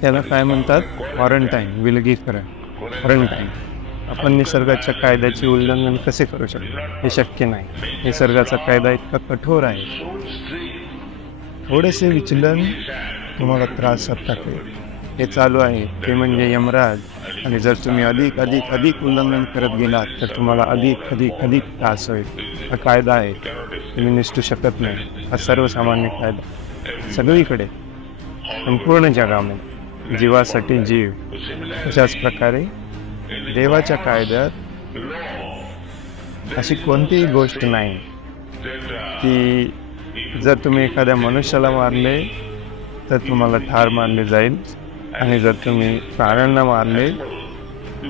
त्याला काय म्हणतात? क्वारंटाईन, विलगीकरण, क्वारंटाईन. आपण निसर्गाच्या कायद्याचे उल्लंघन कसे करू शकतो? हे शक्य नाही. निसर्गाचा कायदा इतका कठोर आहे. थोडेसे विचलन तुम्हाला त्रास टाकेल. हे चालू आहे ते म्हणजे यमराज. आणि जर तुम्ही अधिक अधिक अधिक उल्लंघन करत गेलात तर तुम्हाला अधिक अधिक अधिक त्रास होईल. हा कायदा आहे, तुम्ही निसटू शकत नाही. हा सर्वसामान्य कायदा सगळीकडे, संपूर्ण जगामध्ये, जीवासाठी जीव. अशाच प्रकारे देवाच्या कायद्यात अशी कोणतीही गोष्ट नाही की जर तुम्ही एखाद्या मनुष्याला मारले तर तुम्हाला ठार मारले जाईल, आणि जर तुम्ही प्राण्यांना मारले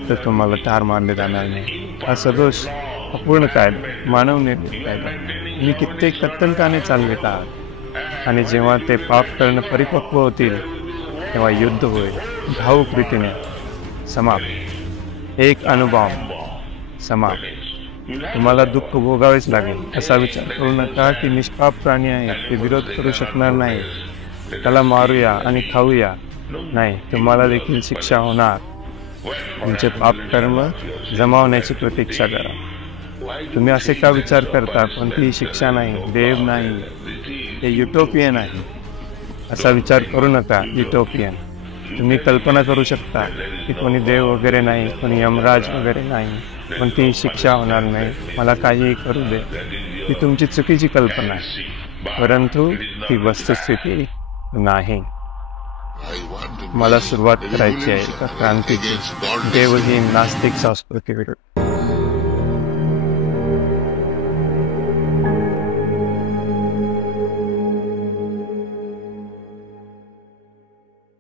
तर तुम्हाला ठार मारले जाणार नाही. हा सदोष अपूर्ण कायदा, मानवनिर्मित कायदा. मी कित्येक कत्तलखाने चालवित आहात, आणि जेव्हा ते पाप करणं परिपक्व होतील तेव्हा युद्ध होईल, घाऊक रीतीने समाप्त. एक अणुबॉम्ब समाप्त. तुम्हाला दुःख भोगावेच लागेल. असा विचार करू नका की निष्पाप प्राणी आहेत, ते विरोध करू शकणार नाही, त्याला मारूया आणि खाऊया. नाही, तुम्हाला देखील शिक्षा होणार. तुमचे पाप कर्म जमावण्याची प्रतीक्षा करा. तुम्ही असे का विचार करता? कोणतीही शिक्षा नाही, देव नाही, हे युटोपियन आहे. असा विचार करू नका. युटोपियन. तुम्ही कल्पना करू शकता की कोणी देव वगैरे नाही, कोणी यमराज वगैरे नाही, कोणतीही शिक्षा होणार नाही, मला काहीही करू दे. ही तुमची चुकीची कल्पना आहे, परंतु ती वस्तुस्थिती नाही. मला सुरुवात करायची आहे एका क्रांतीची, देवहीन नास्तिक संस्कृतीविरुद्ध.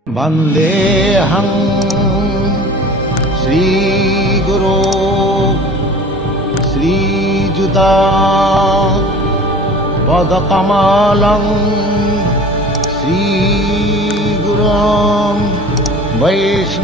वन्देऽहं श्रीगुरो श्रीयुता पदकमलं श्रीगुरुं वैष्णवांश्च